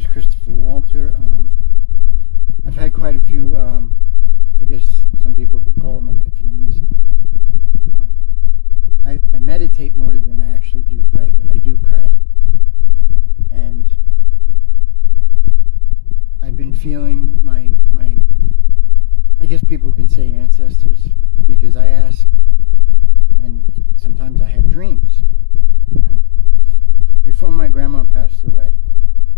is Christopher Walter. I've had quite a few, I guess some people could call them epiphanies. I meditate more than I actually do pray, but I do pray. And I've been feeling my I guess people can say ancestors, because I ask, and sometimes I have dreams. Before my grandma passed away,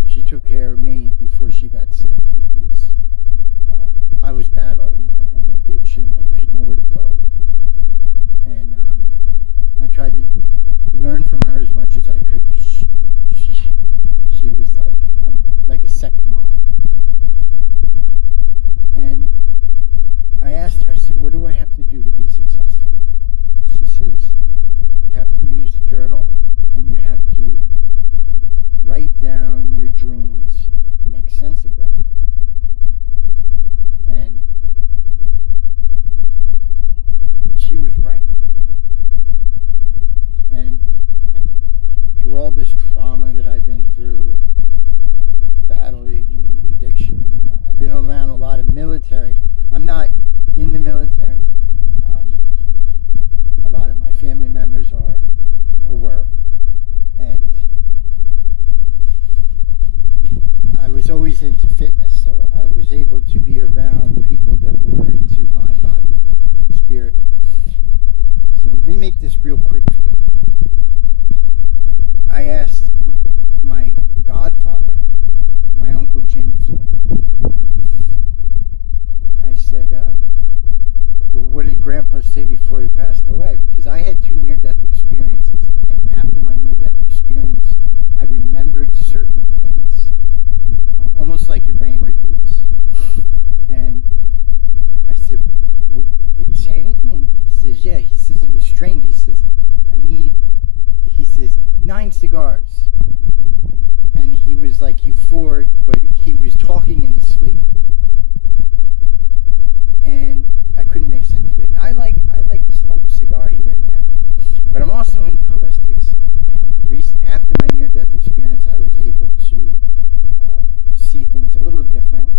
she took care of me before she got sick, because I was battling an addiction and I had nowhere to go. And I tried to learn from her as much as I could, because she was like a second mom. And I asked her, I said, what do I have to do to be successful? She says, you have to use a journal and you have to write down your dreams, make sense of them. And she was right. And through all this trauma that I've been through, and battling with addiction, I've been around a lot of military. I'm not in the military. A lot of my family members are or were. And I was always into fitness, so I was able to be around people that were into mind, body, and spirit. So let me make this real quick for you. I asked my godfather, my Uncle Jim Flynn, I said, well, what did Grandpa say before he passed away? Because I had 2 near-death experiences, and after my near-death experience, I remembered certain things, almost like your brain reboots. And I said, well, did he say anything? And he says, yeah. He says, it was strange. He says, he says, 9 cigars. And he was like euphoric, but he was talking in his sleep. And I couldn't make sense of it. And I like to smoke a cigar here and there. But I'm also into holistics. And after my near-death experience, I was able to see things a little different.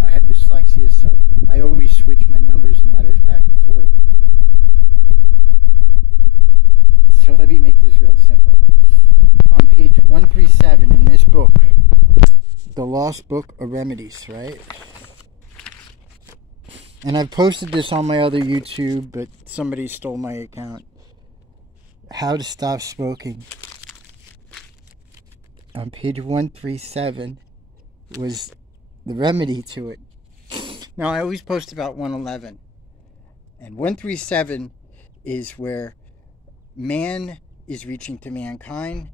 I had dyslexia, so I always switch my numbers and letters back and forth. So let me make this real simple. On page 137 in this book, The Lost Book of Remedies, right? And I've posted this on my other YouTube, but somebody stole my account. How to Stop Smoking. On page 137 was the remedy to it. Now, I always post about 111. And 137 is where man is reaching to mankind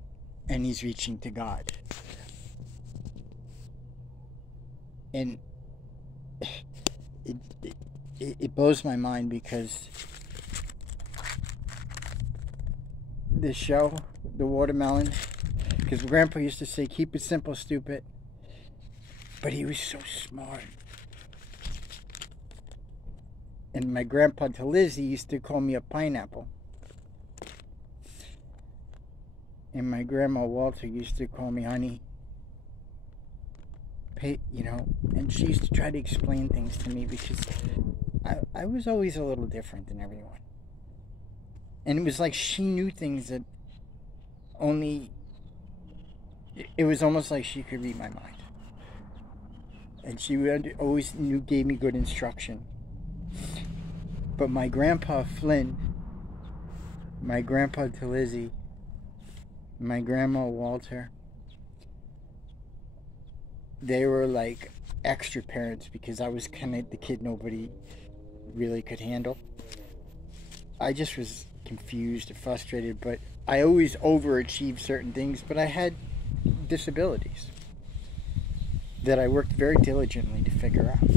and he's reaching to God. And it blows my mind, because this show, The Watermelon, because Grandpa used to say, keep it simple, stupid. But he was so smart. And my grandpa to Lizzie used to call me a pineapple. And my grandma Walter used to call me honey. And she used to try to explain things to me, because I was always a little different than everyone. And it was like she knew things that it was almost like she could read my mind. And she always gave me good instruction. But my grandpa Flynn, my grandpa to Lizzie, my grandma Walter, they were like extra parents, because I was kind of the kid nobody really could handle. I just was confused and frustrated, but I always overachieved certain things, but I had disabilities that I worked very diligently to figure out.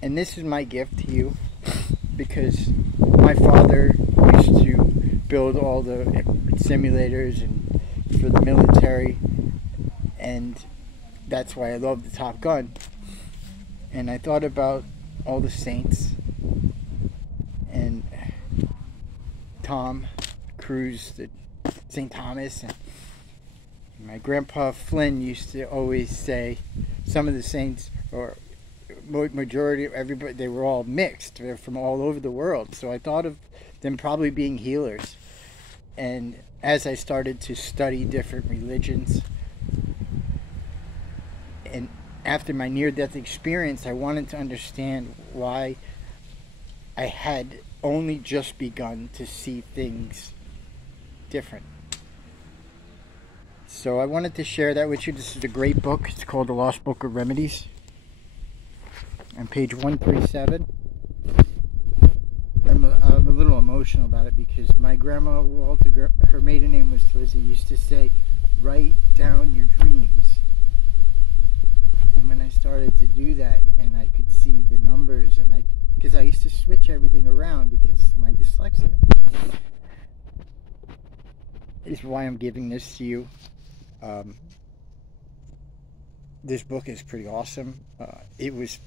And this is my gift to you, because my father used to build all the simulators and for the military, and that's why I love the Top Gun. And I thought about all the saints and Tom Cruise, St. Thomas, and My grandpa Flynn used to always say, some of the saints, or majority of everybody, they were all mixed. They're from all over the world. So I thought of them probably being healers. And as I started to study different religions, and after my near-death experience, I wanted to understand why I had only just begun to see things different. So I wanted to share that with you. This is a great book. It's called The Lost Book of Remedies. On page 137. I'm a little emotional about it because my grandma Walter, her maiden name was Lizzie, used to say, write down your dreams. And when I started to do that, and I could see the numbers, and because I used to switch everything around because of my dyslexia. This is why I'm giving this to you. This book is pretty awesome. It was,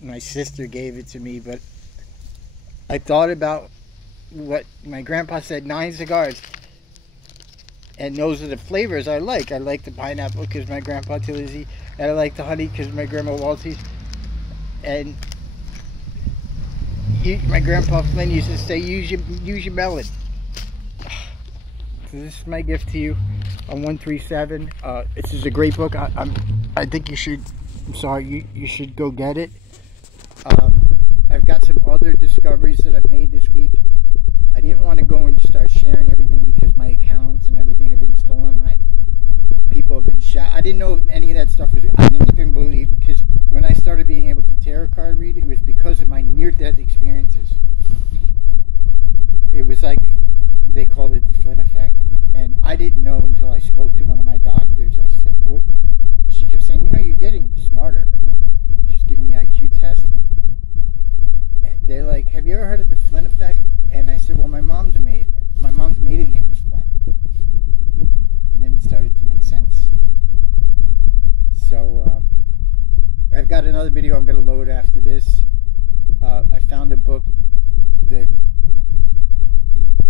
my sister gave it to me, but I thought about what my grandpa said, 9 cigars. And those are the flavors I like. I like the pineapple because my grandpa Tilly, and I like the honey because my grandma Waltie's. And my grandpa Flynn used to say, use your melon. So this is my gift to you on 137. This is a great book. I think you should. I'm sorry, you should go get it. I've got some other discoveries that I've made this week. I didn't want to go and start sharing everything because my accounts and everything have been stolen. People have been shot. I didn't know any of that stuff was. I didn't even believe, because when I started being able to tarot card read, it was because of my near-death experiences. It was like, they called it the Flynn effect, and I didn't know until I spoke to one of my doctors. I said, well, she kept saying, you know, you're getting smarter. And she's giving me IQ tests. They're like, have you ever heard of the Flynn effect? And I said, well, my mom's maiden name is Flynn. And then it started to make sense. So I've got another video I'm going to load after this. I found a book that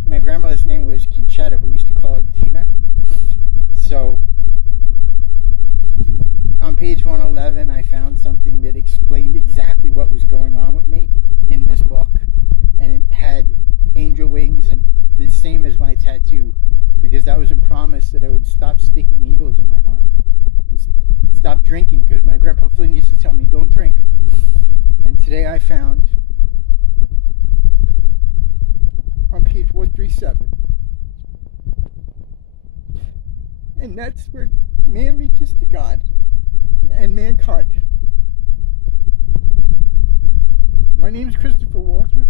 my grandmother's name was Conchetta, but we used to call her Tina. So on page 111, I found something that explained exactly what was going on with me in this book, and it had angel wings, and the same as my tattoo, because that was a promise that I would stop sticking needles in my arm, stop drinking, because my grandpa Flynn used to tell me, don't drink. And today I found on page 137, and that's where man reaches to God and mankind. My name is Christopher Walter.